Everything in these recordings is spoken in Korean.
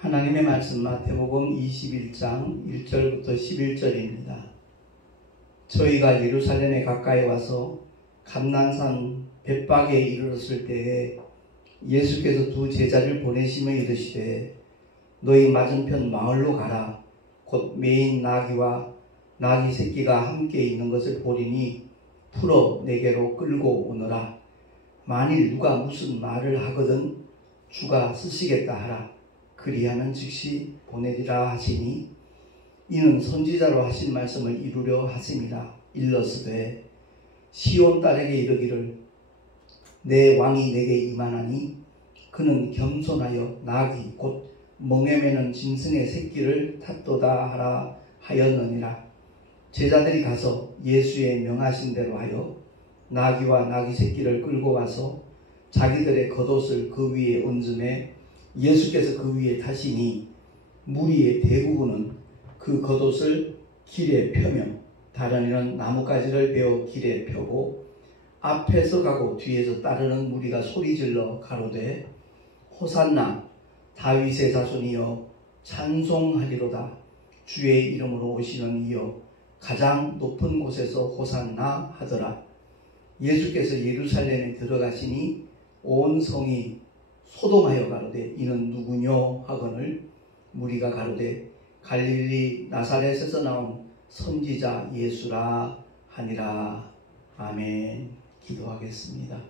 하나님의 말씀 마태복음 21장 1절부터 11절입니다. 저희가 예루살렘에 가까이 와서 감난산 벳박에 이르렀을 때에 예수께서 두 제자를 보내시며 이르시되 너희 맞은편 마을로 가라. 곧 매인 나귀와 나귀 새끼가 함께 있는 것을 보리니 풀어 내게로 끌고 오너라. 만일 누가 무슨 말을 하거든 주가 쓰시겠다 하라. 그리하면 즉시 보내리라 하시니 이는 선지자로 하신 말씀을 이루려 하심이라. 일러스되 시온 딸에게 이르기를 내 왕이 내게 임하나니 그는 겸손하여 나귀 곧 멍에 매는 짐승의 새끼를 탔도다 하라 하였느니라. 제자들이 가서 예수의 명하신 대로 하여 나귀와 나귀 새끼를 끌고 가서 자기들의 겉옷을 그 위에 얹음에 예수께서 그 위에 타시니 무리의 대부분은 그 겉옷을 길에 펴며 다른 이는 나뭇가지를 베어 길에 펴고 앞에서 가고 뒤에서 따르는 무리가 소리질러 가로되 호산나 다윗의 자손이여 찬송하리로다. 주의 이름으로 오시는 이여 가장 높은 곳에서 호산나 하더라. 예수께서 예루살렘에 들어가시니 온 성이 소동하여 가로되 이는 누구뇨 하거늘 무리가 가로되 갈릴리 나사렛에서 나온 선지자 예수라 하니라. 아멘. 기도하겠습니다.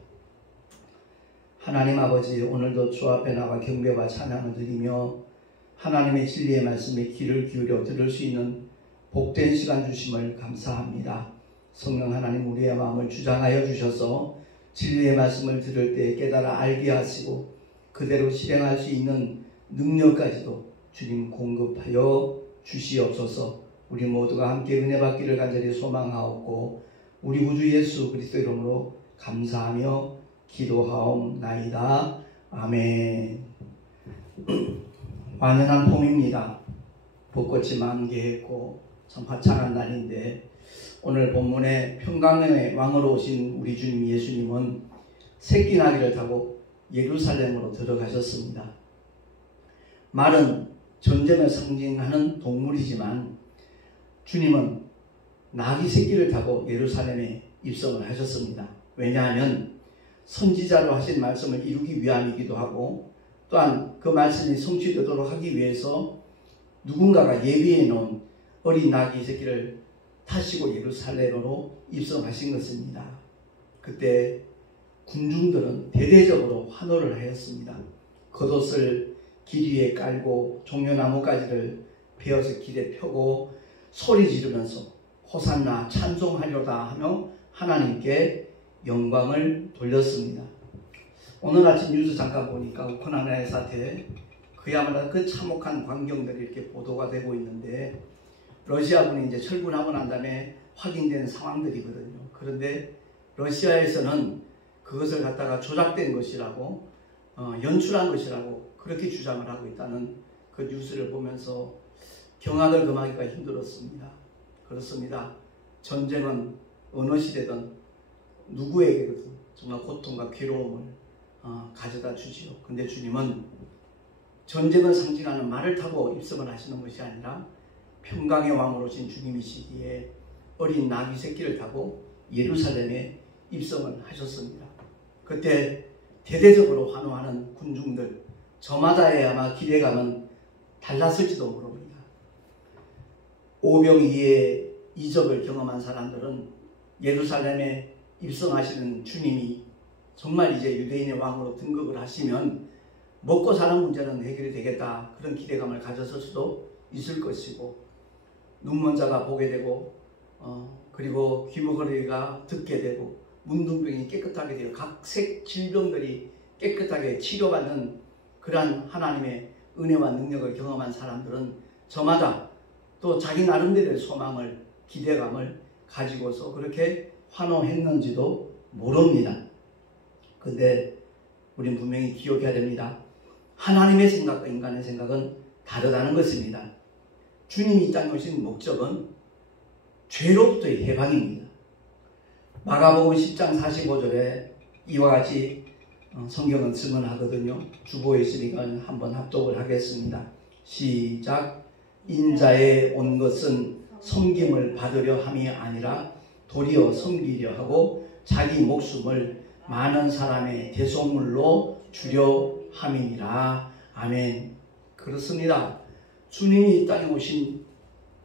하나님 아버지, 오늘도 주 앞에 나와 경배와 찬양을 드리며 하나님의 진리의 말씀에 귀를 기울여 들을 수 있는 복된 시간 주심을 감사합니다. 성령 하나님, 우리의 마음을 주장하여 주셔서 진리의 말씀을 들을 때 깨달아 알게 하시고 그대로 실행할 수 있는 능력까지도 주님 공급하여 주시옵소서. 우리 모두가 함께 은혜 받기를 간절히 소망하옵고 우리 구주 예수 그리스도 이름으로 감사하며 기도하옵나이다. 아멘. 완연한 봄입니다. 벚꽃이 만개했고 참 화창한 날인데 오늘 본문에 평강의 왕으로 오신 우리 주님 예수님은 새끼 나귀를 타고 예루살렘으로 들어가셨습니다. 말은 전쟁을 상징하는 동물이지만 주님은 나귀 새끼를 타고 예루살렘에 입성을 하셨습니다. 왜냐하면 선지자로 하신 말씀을 이루기 위함이기도 하고 또한 그 말씀이 성취되도록 하기 위해서 누군가가 예비해 놓은 어린 나귀 새끼를 타시고 예루살렘으로 입성하신 것입니다. 그때 군중들은 대대적으로 환호를 하였습니다. 겉옷을 길 위에 깔고 종려나무가지를 베어서 길에 펴고 소리 지르면서 호산나 찬송하려다 하며 하나님께 영광을 돌렸습니다. 오늘 아침 뉴스 잠깐 보니까 우크라이나의 사태, 그야말로 그 참혹한 광경들이 이렇게 보도가 되고 있는데 러시아군이 이제 철군하고 난 다음에 확인된 상황들이거든요. 그런데 러시아에서는 그것을 갖다가 조작된 것이라고 연출한 것이라고 그렇게 주장을 하고 있다는 그 뉴스를 보면서 경악을 금하기가 힘들었습니다. 그렇습니다. 전쟁은 어느 시대든 누구에게든 정말 고통과 괴로움을 가져다 주지요. 근데 주님은 전쟁을 상징하는 말을 타고 입성을 하시는 것이 아니라 평강의 왕으로 오신 주님이시기에 어린 나귀 새끼를 타고 예루살렘에 입성을 하셨습니다. 그때 대대적으로 환호하는 군중들, 저마다의 아마 기대감은 달랐을지도 모릅니다. 오병이의 이적을 경험한 사람들은 예루살렘에 입성하시는 주님이 정말 이제 유대인의 왕으로 등극을 하시면 먹고 사는 문제는 해결이 되겠다, 그런 기대감을 가졌을 수도 있을 것이고, 눈먼 자가 보게 되고 그리고 귀머거리가 듣게 되고 문둥병이 깨끗하게 되고 각색 질병들이 깨끗하게 치료받는 그러한 하나님의 은혜와 능력을 경험한 사람들은 저마다 또 자기 나름대로의 소망을, 기대감을 가지고서 그렇게 환호했는지도 모릅니다. 근데 우린 분명히 기억해야 됩니다. 하나님의 생각과 인간의 생각은 다르다는 것입니다. 주님이 이 땅에 오신 목적은 죄로부터의 해방입니다. 마가복음 10장 45절에 이와 같이 성경은 증언하거든요. 주보에 있으니까 한번 합독을 하겠습니다. 시작. 인자에 온 것은 섬김을 받으려 함이 아니라 도리어 섬기려 하고 자기 목숨을 많은 사람의 대속물로 주려 함이니라. 아멘. 그렇습니다. 주님이 이 땅에 오신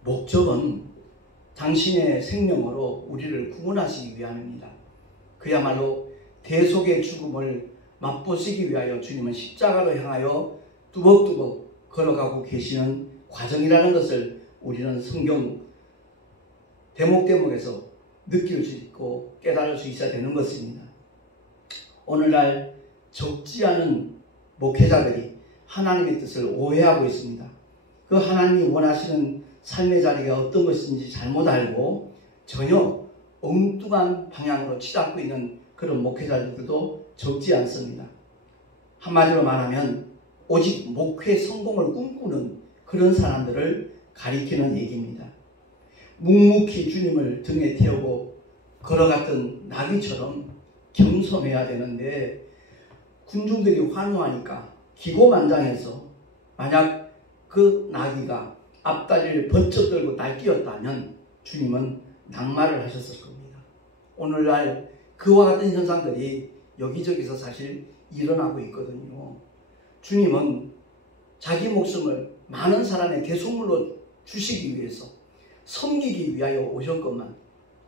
목적은 당신의 생명으로 우리를 구원하시기 위함입니다. 그야말로 대속의 죽음을 맛보시기 위하여 주님은 십자가로 향하여 뚜벅뚜벅 걸어가고 계시는 과정이라는 것을 우리는 성경 대목대목에서 느낄 수 있고 깨달을 수 있어야 되는 것입니다. 오늘날 적지 않은 목회자들이 하나님의 뜻을 오해하고 있습니다. 그 하나님이 원하시는 삶의 자리가 어떤 것인지 잘못 알고 전혀 엉뚱한 방향으로 치닫고 있는 그런 목회자들도 적지 않습니다. 한마디로 말하면 오직 목회 성공을 꿈꾸는 그런 사람들을 가리키는 얘기입니다. 묵묵히 주님을 등에 태우고 걸어갔던 나귀처럼 겸손해야 되는데 군중들이 환호하니까 기고만장해서 만약 그 나귀가 앞다리를 번쩍 들고 날뛰었다면 주님은 낙마를 하셨을 겁니다. 오늘날 그와 같은 현상들이 여기저기서 사실 일어나고 있거든요. 주님은 자기 목숨을 많은 사람의 대속물로 주시기 위해서 섬기기 위하여 오셨건만,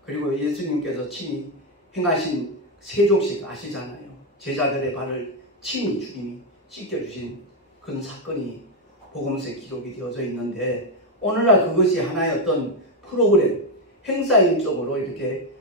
그리고 예수님께서 친히 행하신 세족식 아시잖아요. 제자들의 발을 친히 주님이 씻겨주신 그런 사건이 복음서에 기록이 되어져 있는데, 오늘날 그것이 하나의 어떤 프로그램, 행사 일적으로 이렇게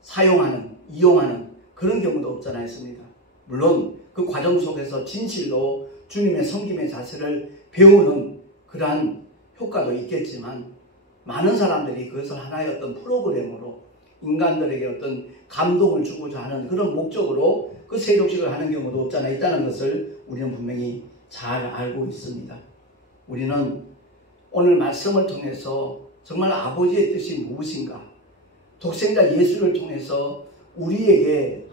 사용하는, 이용하는 그런 경우도 없잖아 있습니다. 물론 그 과정 속에서 진실로 주님의 섬김의 자세를 배우는 그러한 효과도 있겠지만, 많은 사람들이 그것을 하나의 어떤 프로그램으로 인간들에게 어떤 감동을 주고자 하는 그런 목적으로 그 세족식을 하는 경우도 없잖아 있다는 것을 우리는 분명히 잘 알고 있습니다. 우리는 오늘 말씀을 통해서 정말 아버지의 뜻이 무엇인가, 독생자 예수를 통해서 우리에게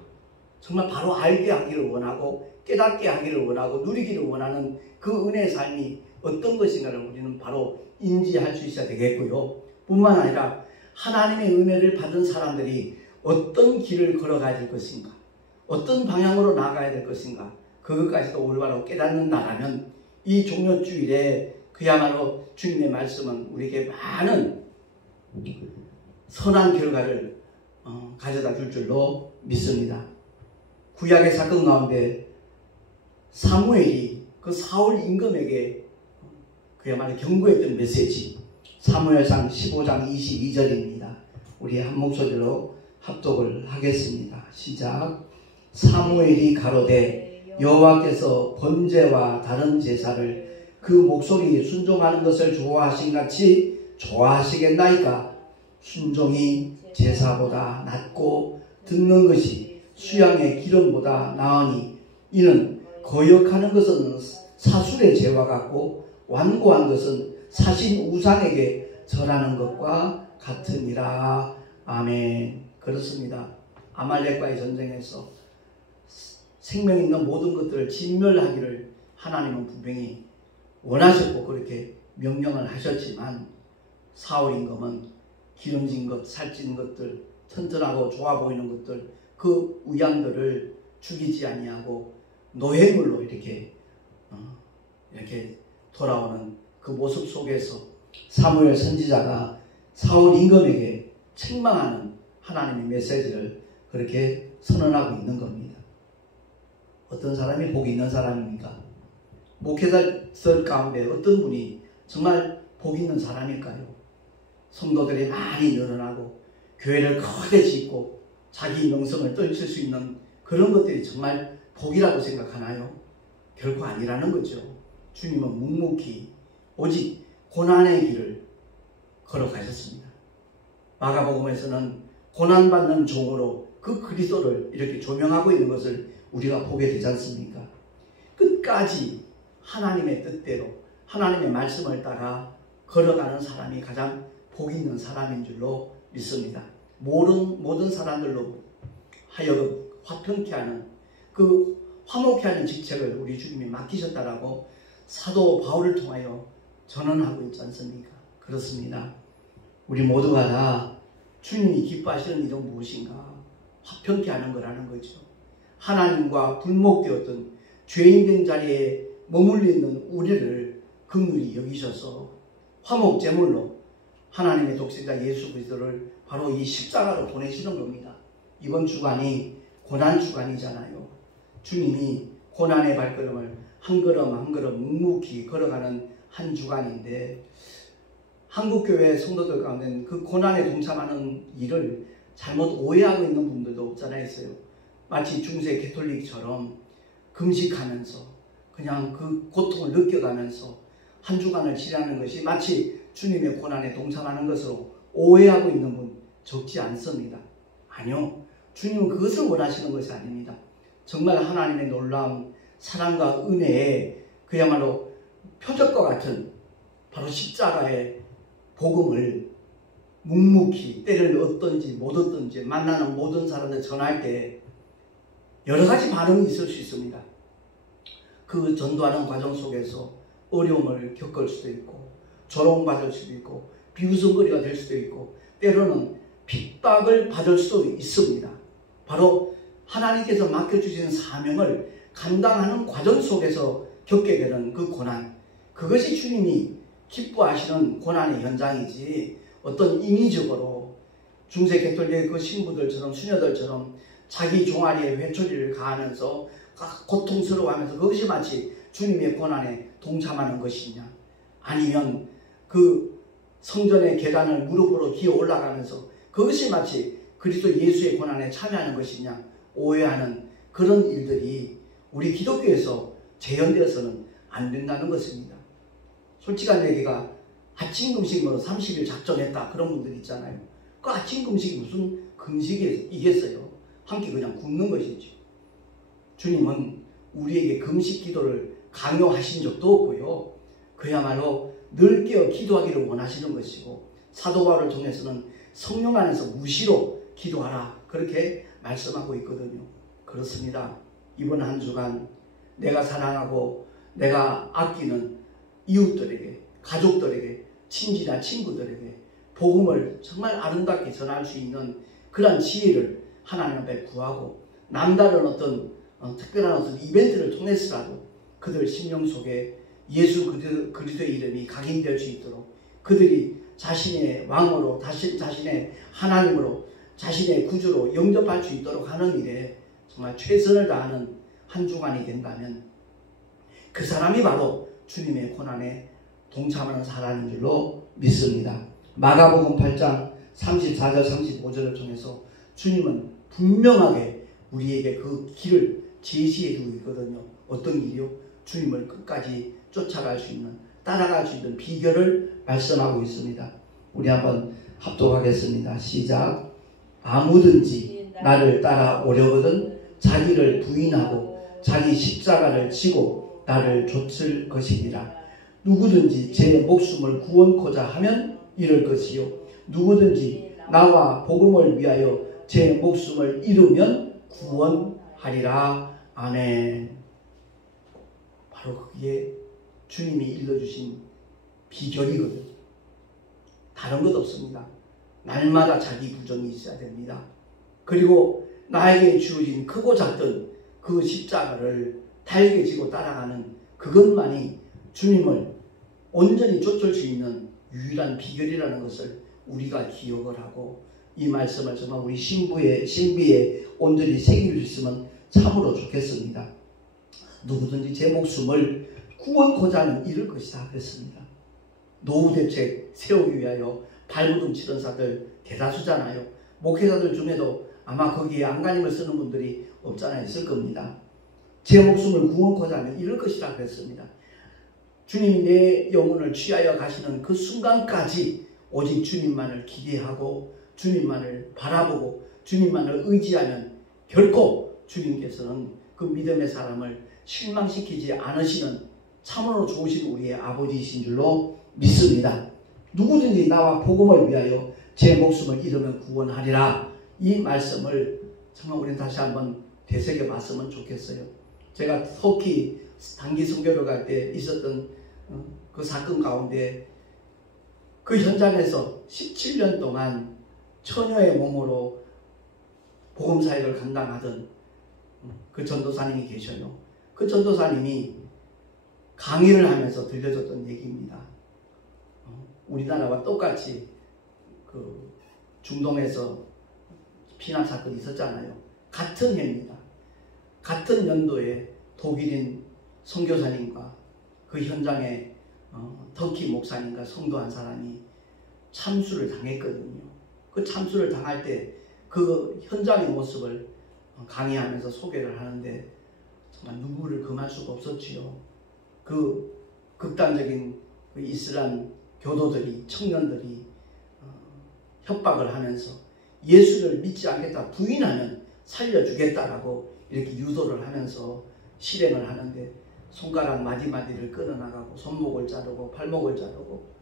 정말 바로 알게 하기를 원하고 깨닫게 하기를 원하고 누리기를 원하는 그 은혜의 삶이 어떤 것인가를 우리는 바로 인지할 수 있어야 되겠고요. 뿐만 아니라 하나님의 은혜를 받은 사람들이 어떤 길을 걸어가야 될 것인가, 어떤 방향으로 나아가야 될 것인가, 그것까지도 올바로 깨닫는다라면 이 종료주일에 그야말로 주님의 말씀은 우리에게 많은 선한 결과를 가져다 줄 줄로 믿습니다. 구약의 사건 가운데 사무엘이 그 사울 임금에게 그야말로 경고했던 메시지, 사무엘상 15장 22절입니다. 우리 한 목소리로 합독을 하겠습니다. 시작. 사무엘이 가로되 여호와께서 번제와 다른 제사를 그 목소리에 순종하는 것을 좋아하신 같이 좋아하시겠나이까? 순종이 제사보다 낫고 듣는 것이 수양의 기름보다 나으니 이는 거역하는 것은 사술의 죄와 같고 완고한 것은 사신 우상에게 절하는 것과 같으니라. 아멘. 그렇습니다. 아말렉과의 전쟁에서 생명 있는 모든 것들을 진멸하기를 하나님은 분명히 원하셨고 그렇게 명령을 하셨지만, 사울 임금은 기름진 것, 살찐 것들, 튼튼하고 좋아 보이는 것들, 그 우양들을 죽이지 아니하고 노획물로 이렇게 돌아오는 그 모습 속에서 사무엘 선지자가 사울 임금에게 책망하는 하나님의 메시지를 그렇게 선언하고 있는 겁니다. 어떤 사람이 복이 있는 사람입니까? 목회자들 가운데 어떤 분이 정말 복 있는 사람일까요? 성도들이 많이 늘어나고 교회를 크게 짓고 자기 명성을 떨칠 수 있는 그런 것들이 정말 복이라고 생각하나요? 결코 아니라는 거죠. 주님은 묵묵히 오직 고난의 길을 걸어가셨습니다. 마가복음에서는 고난받는 종으로 그 그리스도를 이렇게 조명하고 있는 것을 우리가 보게 되지 않습니까? 끝까지 하나님의 뜻대로 하나님의 말씀을 따라 걸어가는 사람이 가장 복 있는 사람인 줄로 믿습니다. 모든 사람들로 하여금 화평케 하는, 그 화목케 하는 직책을 우리 주님이 맡기셨다라고 사도 바울을 통하여 전언하고 있지 않습니까? 그렇습니다. 우리 모두가 다 주님이 기뻐하시는 일은 무엇인가? 화평케 하는 거라는 거죠. 하나님과 불목되었던 죄인 된 자리에 머물러 있는 우리를 긍휼히 여기셔서 화목제물로 하나님의 독생자 예수 그리스도를 바로 이 십자가로 보내시는 겁니다. 이번 주간이 고난 주간이잖아요. 주님이 고난의 발걸음을 한 걸음 한 걸음 묵묵히 걸어가는 한 주간인데, 한국교회 성도들 가운데는 그 고난에 동참하는 일을 잘못 오해하고 있는 분들도 없잖아요. 있어요. 마치 중세 개톨릭처럼 금식하면서 그냥 그 고통을 느껴가면서 한 주간을 지내는 것이 마치 주님의 고난에 동참하는 것으로 오해하고 있는 분 적지 않습니다. 아니요. 주님은 그것을 원하시는 것이 아닙니다. 정말 하나님의 놀라운 사랑과 은혜에 그야말로 표적과 같은 바로 십자가의 복음을 묵묵히 때를 얻든지 못 얻든지 만나는 모든 사람들 전할 때 여러 가지 반응이 있을 수 있습니다. 그 전도하는 과정 속에서 어려움을 겪을 수도 있고 조롱받을 수도 있고 비웃음거리가 될 수도 있고 때로는 핍박을 받을 수도 있습니다. 바로 하나님께서 맡겨주신 사명을 감당하는 과정 속에서 겪게 되는 그 고난, 그것이 주님이 기뻐하시는 고난의 현장이지 어떤 인위적으로 중세 개톨릭의 그 신부들처럼 수녀들처럼 자기 종아리에 회초리를 가하면서 고통스러워하면서 그것이 마치 주님의 고난에 동참하는 것이냐, 아니면 그 성전의 계단을 무릎으로 기어 올라가면서 그것이 마치 그리스도 예수의 고난에 참여하는 것이냐 오해하는 그런 일들이 우리 기독교에서 재현되어서는 안 된다는 것입니다. 솔직한 얘기가 아침 금식으로 30일 작정했다 그런 분들 있잖아요. 그 아침 금식이 무슨 금식이겠어요? 한 끼 그냥 굶는 것이죠. 주님은 우리에게 금식 기도를 강요하신 적도 없고요. 그야말로 늘 깨어 기도하기를 원하시는 것이고, 사도 바울을 통해서는 성령 안에서 무시로 기도하라 그렇게 말씀하고 있거든요. 그렇습니다. 이번 한 주간 내가 사랑하고 내가 아끼는 이웃들에게, 가족들에게, 친지나 친구들에게 복음을 정말 아름답게 전할 수 있는 그런 지혜를 하나님 앞에 구하고, 남다른 어떤 특별한 어떤 이벤트를 통해서라도 그들 심령 속에 예수 그리스도의 이름이 각인될 수 있도록, 그들이 자신의 왕으로, 자신의 하나님으로, 자신의 구주로 영접할 수 있도록 하는 일에 정말 최선을 다하는 한 주간이 된다면 그 사람이 바로 주님의 고난에 동참하는 사람인 줄로 믿습니다. 마가복음 8장 34절 35절을 통해서 주님은 분명하게 우리에게 그 길을 제시해 주고 있거든요. 어떤 길이요? 주님을 끝까지 쫓아갈 수 있는, 따라갈 수 있는 비결을 말씀하고 있습니다. 우리 한번 합독하겠습니다. 시작. 아무든지 나를 따라오려거든 자기를 부인하고 자기 십자가를 지고 나를 좇을 것이니라. 누구든지 제 목숨을 구원코자 하면 잃을 것이요, 누구든지 나와 복음을 위하여 제 목숨을 잃으면 구원하리라. 아멘. 바로 그게 주님이 일러주신 비결이거든요. 다른 것 없습니다. 날마다 자기 부정이 있어야 됩니다. 그리고 나에게 주어진 크고 작던 그 십자가를 달게 지고 따라가는 그것만이 주님을 온전히 쫓을 수 있는 유일한 비결이라는 것을 우리가 기억을 하고, 이 말씀을 정말 우리 신비에 온전히 새길 수 있으면 참으로 좋겠습니다. 누구든지 제 목숨을 구원코자 하면 잃을 것이다 그랬습니다. 노후대책 세우기 위하여 발버둥 치던 사들 대다수잖아요. 목회자들 중에도 아마 거기에 안간힘을 쓰는 분들이 없잖아 있을 겁니다. 제 목숨을 구원코자 하면 잃을 것이다 그랬습니다. 주님이 내 영혼을 취하여 가시는 그 순간까지 오직 주님만을 기대하고 주님만을 바라보고 주님만을 의지하면 결코 주님께서는 그 믿음의 사람을 실망시키지 않으시는 참으로 좋으신 우리의 아버지이신 줄로 믿습니다. 누구든지 나와 복음을 위하여 제 목숨을 잃으면 구원하리라. 이 말씀을 정말 우리는 다시 한번 되새겨 봤으면 좋겠어요. 제가 터키 단기 선교를 갈 때 있었던 그 사건 가운데 그 현장에서 17년 동안 처녀의 몸으로 복음사역을 감당하던 그 전도사님이 계셔요. 그 전도사님이 강의를 하면서 들려줬던 얘기입니다. 우리나라와 똑같이 그 중동에서 피난 사건이 있었잖아요. 같은 해입니다. 같은 연도에 독일인 선교사님과 그 현장에 터키 목사님과 성도 한 사람이 참수를 당했거든요. 그 참수를 당할 때 그 현장의 모습을 강의하면서 소개를 하는데 정말 눈물을 금할 수가 없었지요. 그 극단적인 그 이슬람 교도들이, 청년들이 협박을 하면서 예수를 믿지 않겠다, 부인하면 살려주겠다라고 이렇게 유도를 하면서 실행을 하는데 손가락 마디마디를 끊어나가고 손목을 자르고 발목을 자르고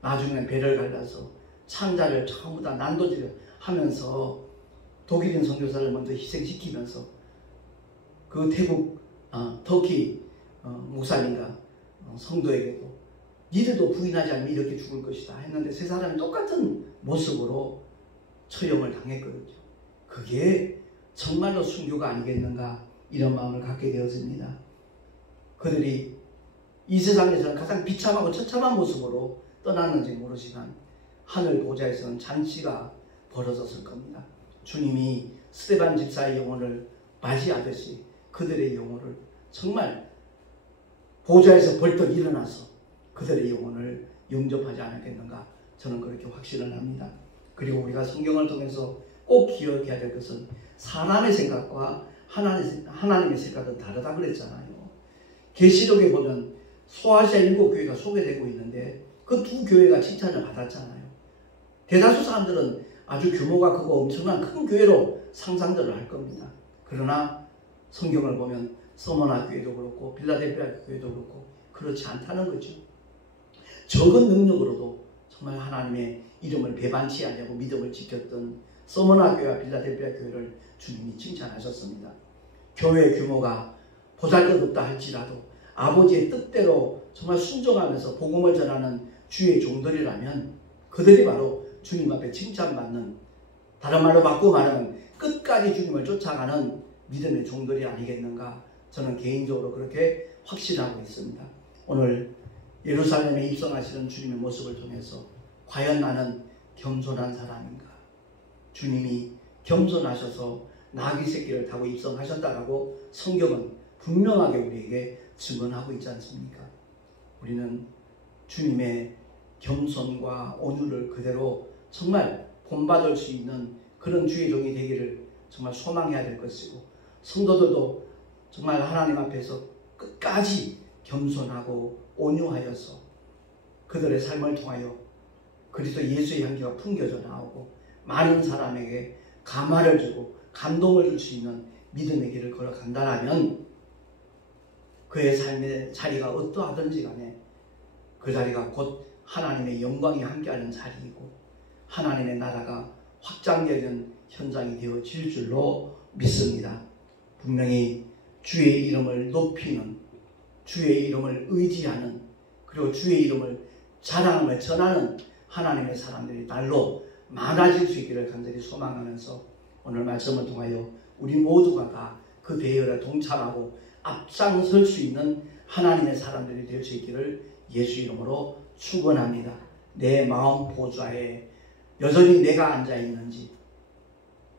나중엔 배를 갈라서 창자를 전부 다 난도질을 하면서 독일인 선교사를 먼저 희생시키면서 그 태국 터키 목사님과 성도에게도 니들도 부인하지 않으면 이렇게 죽을 것이다 했는데 세 사람이 똑같은 모습으로 처형을 당했거든요. 그게 정말로 순교가 아니겠는가 이런 마음을 갖게 되었습니다. 그들이 이 세상에서는 가장 비참하고 처참한 모습으로 떠났는지 모르지만 하늘 보좌에서는 잔치가 벌어졌을 겁니다. 주님이 스데반 집사의 영혼을 맞이하듯이 그들의 영혼을 정말 보좌에서 벌떡 일어나서 그들의 영혼을 영접하지 않았겠는가 저는 그렇게 확신을 합니다. 그리고 우리가 성경을 통해서 꼭 기억해야 될 것은 사람의 생각과 하나님의 생각은 다르다 그랬잖아요. 계시록에 보면 소아시아 7교회가 소개되고 있는데 그 두 교회가 칭찬을 받았잖아요. 대다수 사람들은 아주 규모가 크고 엄청난 큰 교회로 상상들을 할 겁니다. 그러나 성경을 보면 서머나 교회도 그렇고 빌라델피아 교회도 그렇고 그렇지 않다는 거죠. 적은 능력으로도 정말 하나님의 이름을 배반치 않냐고 믿음을 지켰던 서머나 교회와 빌라델피아 교회를 주님이 칭찬하셨습니다. 교회의 규모가 보잘것없다 할지라도 아버지의 뜻대로 정말 순종하면서 복음을 전하는 주의 종들이라면 그들이 바로 주님 앞에 칭찬받는, 다른 말로 바꾸고 말하면 끝까지 주님을 쫓아가는 믿음의 종들이 아니겠는가 저는 개인적으로 그렇게 확신하고 있습니다. 오늘 예루살렘에 입성하시는 주님의 모습을 통해서 과연 나는 겸손한 사람인가? 주님이 겸손하셔서 나귀 새끼를 타고 입성하셨다라고 성경은 분명하게 우리에게 증언하고 있지 않습니까? 우리는 주님의 겸손과 온유를 그대로 정말 본받을 수 있는 그런 주의 종이 되기를 정말 소망해야 될 것이고, 성도들도 정말 하나님 앞에서 끝까지 겸손하고 온유하여서 그들의 삶을 통하여 그리스도 예수의 향기가 풍겨져 나오고 많은 사람에게 감화를 주고 감동을 줄 수 있는 믿음의 길을 걸어간다라면 그의 삶의 자리가 어떠하든지 간에 그 자리가 곧 하나님의 영광이 함께하는 자리이고 하나님의 나라가 확장되는 현장이 되어질 줄로 믿습니다. 분명히 주의 이름을 높이는, 주의 이름을 의지하는, 그리고 주의 이름을 자랑하며 전하는 하나님의 사람들이 날로 많아질 수 있기를 간절히 소망하면서 오늘 말씀을 통하여 우리 모두가 다 그 대열에 동참하고 앞장설 수 있는 하나님의 사람들이 될 수 있기를 예수 이름으로 축원합니다. 내 마음 보좌에 여전히 내가 앉아 있는지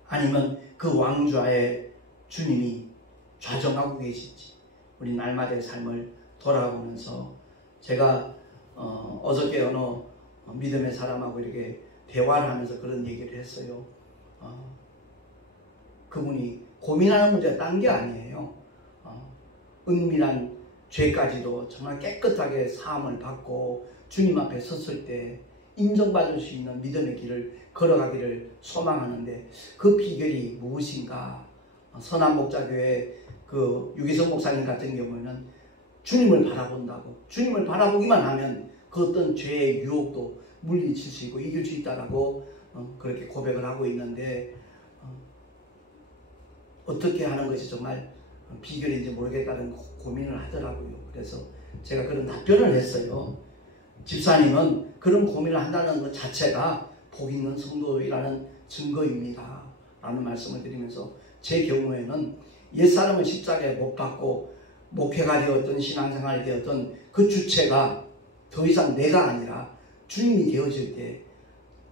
아니면 그 왕좌에 주님이 좌정하고 계신지 우리 날마다의 삶을 돌아보면서 제가 어저께 어느 믿음의 사람하고 이렇게 대화를 하면서 그런 얘기를 했어요. 그분이 고민하는 문제가 딴 게 아니에요. 은밀한 죄까지도 정말 깨끗하게 사함을 받고 주님 앞에 섰을 때 인정받을 수 있는 믿음의 길을 걸어가기를 소망하는데 그 비결이 무엇인가? 선한목자교회 그 유기성 목사님 같은 경우에는 주님을 바라본다고, 주님을 바라보기만 하면 그 어떤 죄의 유혹도 물리칠 수 있고 이길 수 있다라고 그렇게 고백을 하고 있는데 어떻게 하는 것이 정말 비결인지 모르겠다는 고민을 하더라고요. 그래서 제가 그런 답변을 했어요. 집사님은 그런 고민을 한다는 것 자체가 복 있는 성도이라는 증거입니다 라는 말씀을 드리면서, 제 경우에는 옛사람은 십자가에 못 박고 목회가 되었던 신앙생활이 되었던 그 주체가 더 이상 내가 아니라 주님이 되어질 때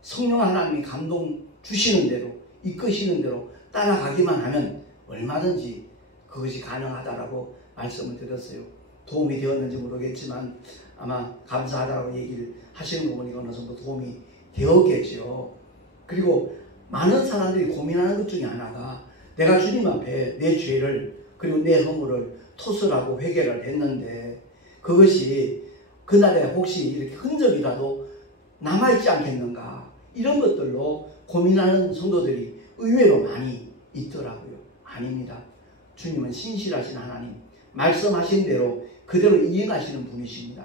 성령 하나님이 감동 주시는 대로, 이끄시는 대로 따라가기만 하면 얼마든지 그것이 가능하다라고 말씀을 드렸어요. 도움이 되었는지 모르겠지만 아마 감사하다고 얘기를 하시는 거 보니까 어느 정도 도움이 되었겠죠. 그리고 많은 사람들이 고민하는 것 중에 하나가, 내가 주님 앞에 내 죄를 그리고 내 허물을 토설하고 회개를 했는데 그것이 그날에 혹시 이렇게 흔적이라도 남아있지 않겠는가, 이런 것들로 고민하는 성도들이 의외로 많이 있더라고요. 아닙니다. 주님은 신실하신 하나님, 말씀하신 대로 그대로 이행하시는 분이십니다.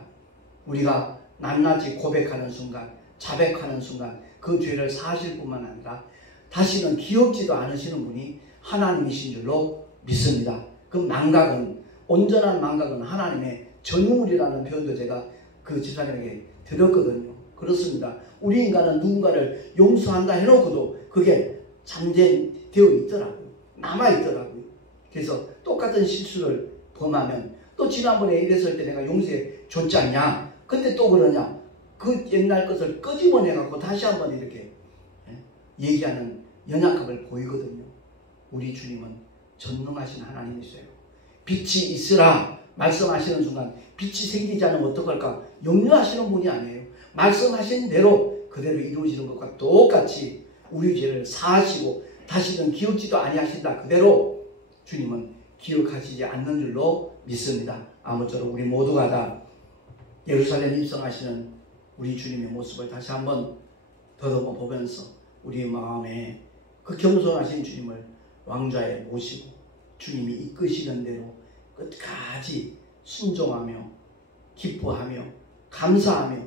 우리가 낱낱이 고백하는 순간, 자백하는 순간 그 죄를 사하실 뿐만 아니라 다시는 기억지도 않으시는 분이 하나님이신 줄로 믿습니다. 그 망각은, 온전한 망각은 하나님의 전유물이라는 표현도 제가 그 집사님에게 드렸거든요. 그렇습니다. 우리 인간은 누군가를 용서한다 해놓고도 그게 잠재되어 있더라고요. 남아있더라고요. 그래서 똑같은 실수를 범하면 또 지난번에 이랬을 때 내가 용서해 줬지 않냐, 근데 또 그러냐, 그 옛날 것을 끄집어내갖고 다시 한번 이렇게 얘기하는 연약함을 보이거든요. 우리 주님은 전능하신 하나님이세요. 빛이 있으라 말씀하시는 순간 빛이 생기지 않으면 어떡할까 염려하시는 분이 아니에요. 말씀하신 대로 그대로 이루어지는 것과 똑같이 우리 죄를 사하시고 다시는 기억지도 아니하신다. 그대로 주님은 기억하시지 않는 줄로 믿습니다. 아무쪼록 우리 모두가 다 예루살렘 입성하시는 우리 주님의 모습을 다시 한번 더듬어 보면서 우리 마음에 그 겸손하신 주님을 왕좌에 모시고 주님이 이끄시는 대로 끝까지 순종하며 기뻐하며 감사하며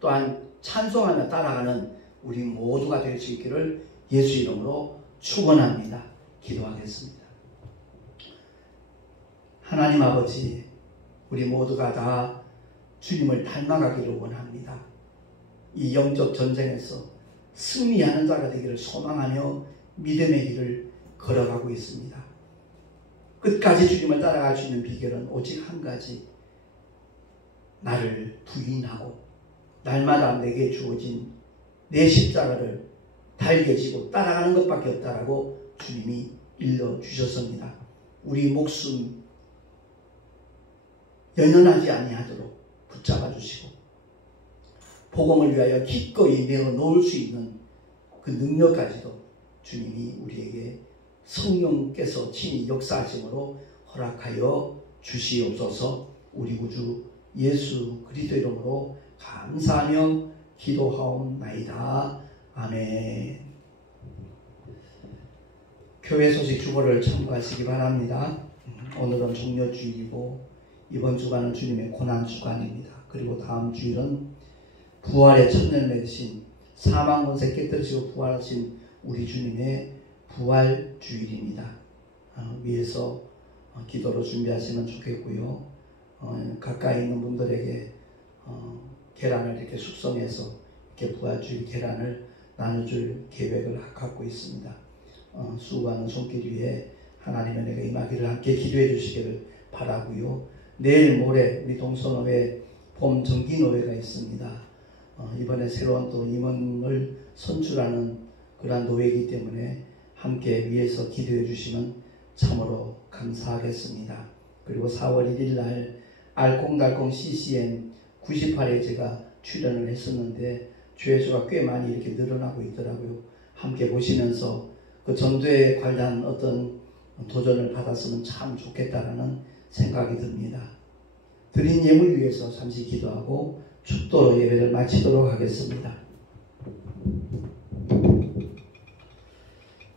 또한 찬송하며 따라가는 우리 모두가 될 수 있기를 예수 이름으로 축원합니다. 기도하겠습니다. 하나님 아버지, 우리 모두가 다 주님을 닮아가기를 원합니다. 이 영적 전쟁에서 승리하는 자가 되기를 소망하며 믿음의 길을 걸어가고 있습니다. 끝까지 주님을 따라갈 수 있는 비결은 오직 한 가지, 나를 부인하고 날마다 내게 주어진 내 십자가를 달게 지고 따라가는 것밖에 없다라고 주님이 일러주셨습니다. 우리 목숨 연연하지 아니하도록 붙잡아 주시고 복음을 위하여 기꺼이 내어 놓을 수 있는 그 능력까지도 주님이 우리에게 성령께서 친히 역사하심으로 허락하여 주시옵소서. 우리 구주 예수 그리스도 이름으로 감사하며 기도하옵나이다. 아멘. 교회 소식 주보를 참고하시기 바랍니다. 오늘은 종려주일이고 이번 주간은 주님의 고난주간입니다. 그리고 다음 주일은 부활의 첫날 맺으신 사망 권세 깨뜨리시고 부활하신 우리 주님의 부활주일입니다. 위에서 기도로 준비하시면 좋겠고요. 가까이 있는 분들에게 계란을 이렇게 숙성해서 이렇게 부활주일 계란을 나눠줄 계획을 갖고 있습니다. 수고하는 손길 위에 하나님의 은혜가 임하기를 함께 기도해 주시기를 바라고요. 내일 모레 우리 동서노회 봄 정기노회가 있습니다. 이번에 새로운 또 임원을 선출하는 그러한 노회이기 때문에 함께 위해서 기도해 주시면 참으로 감사하겠습니다. 그리고 4월 1일 날 알콩달콩 CCM 98에 제가 출연을 했었는데 조회수가 꽤 많이 이렇게 늘어나고 있더라고요. 함께 보시면서 그 전도에 관련 어떤 도전을 받았으면 참 좋겠다라는 생각이 듭니다. 드린 예물 위해서 잠시 기도하고 축도로 예배를 마치도록 하겠습니다.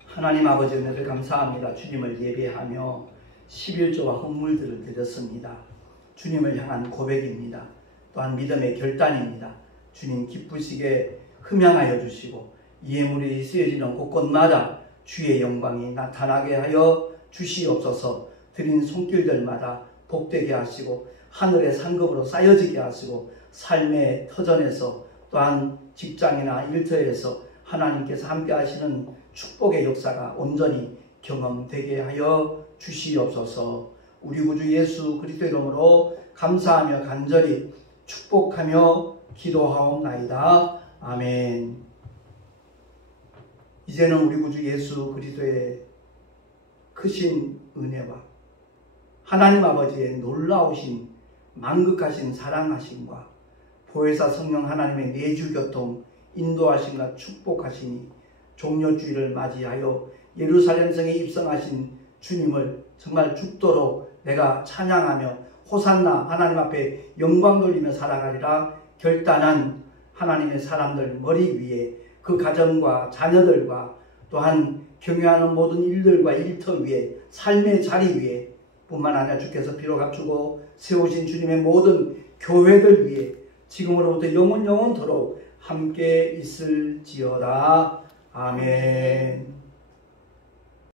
하나님 아버지 은혜를 감사합니다. 주님을 예배하며 11조와 헌물들을 드렸습니다. 주님을 향한 고백입니다. 또한 믿음의 결단입니다. 주님 기쁘시게 흠양하여 주시고 예물이 쓰여지는 곳곳마다 주의 영광이 나타나게 하여 주시옵소서. 드린 손길들마다 복되게 하시고 하늘의 상급으로 쌓여지게 하시고 삶의 터전에서 또한 직장이나 일터에서 하나님께서 함께 하시는 축복의 역사가 온전히 경험되게 하여 주시옵소서. 우리 구주 예수 그리스도의 이름으로 감사하며 간절히 축복하며 기도하옵나이다. 아멘. 이제는 우리 구주 예수 그리스도의 크신 은혜와 하나님 아버지의 놀라우신 만극하신 사랑하심과 보혜사 성령 하나님의 내주교통 인도하심과 축복하심이 종려주의를 맞이하여 예루살렘 성에 입성하신 주님을 정말 죽도록 내가 찬양하며 호산나 하나님 앞에 영광 돌리며 살아가리라 결단한 하나님의 사람들 머리 위에 그 가정과 자녀들과 또한 경영하는 모든 일들과 일터 위에 삶의 자리 위에 뿐만 아니라 주께서 비록 앞두고 세우신 주님의 모든 교회들 위에 지금으로부터 영원토록 함께 있을지어다. 아멘.